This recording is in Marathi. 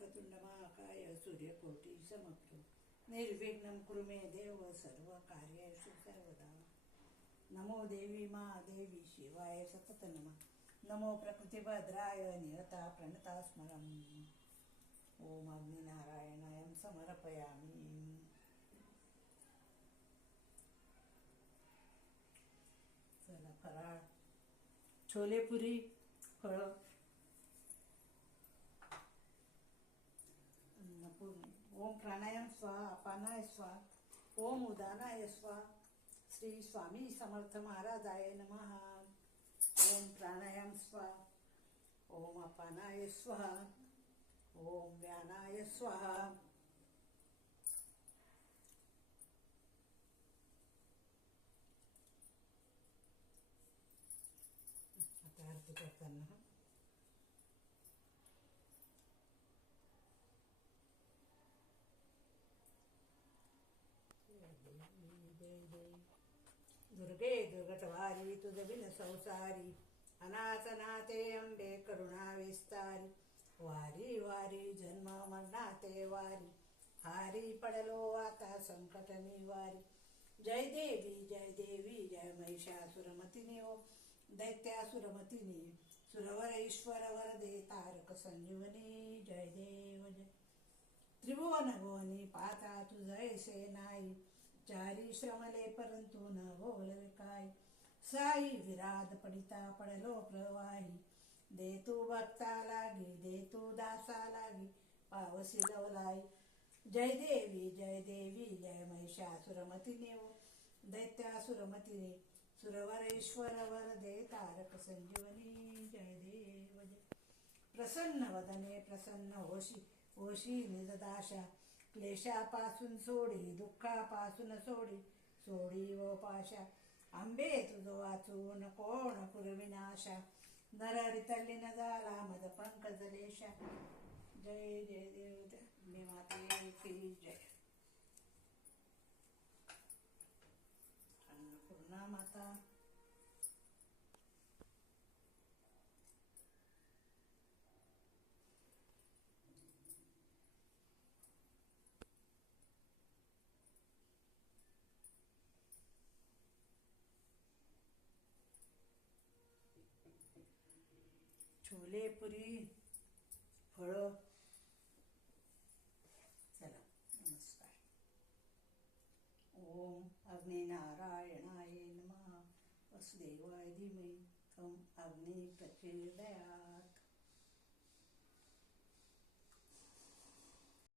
वक्रतुंड महाकाय सूर्यकोटि समप्रभ निर्विघ्नं कुरु मे देव सर्वकार्येषु सर्वदा। नमो देवी महादेवी शिवाय सतत नमः। नमो प्रकृतिभद्राय नियता प्रणता स्मरम्। ओम अग्निनारायणाय समर्पयामि। चला फराळ छोले पुरी फळ ओम प्राणायाम स्वाहा अपानाय स्वाहा ओम उदानाय स्वाहा श्री स्वामी समर्थ महाराजाय नमः। ओम प्राणायाम स्वाहा ओम अपानाय स्वाहा ओम व्यानाय स्वाहा। आता आरती करताना दुर्गे दुर्गटवारी तुझ बिन संसारी अनाथनाथे अंबे करुणा विस्तारी। वारी वारी जन्म मरणाते वारी हारी पडलो आता संकट निवारी। जय देवी जय महिषासुरमतिनी ओ दैत्यासुरमतिनी सुरवर ईश्वर वरदे तारक संजीवनी। जय देव जय त्रिभुवन भुवनी पाता तुझ ऐसे नाही चारी श्रमले परंतु न बोलवे काय। साई विराध पडिता पडलो प्रवाही दे तू भक्ता लागी दे तू दासा लागी पावसी लवलाई। जय देवी जय महिषासुरमतिनी ओ दैत्यासुरमतिनी सुरवरेश्वर वरदे तारक संजीवनी। जय देव जय प्रसन्न वदने प्रसन्न होशी निजदाशा क्लेशापासून सोडी दुःखापासून सोडी व पाशा। आंबे तुझ वाचून कोण पुरविनाशा नरहरी तल्लीन झाला मद पंकजलेशा। जय जय देव जय माते की जय। अन्नपूर्णा माता छोले पुरी फळ। चला नमस्कार। ओम अग्निनारायणाय नमः वसुदेवाय धीमहि तम अग्नि प्रचोदयात्।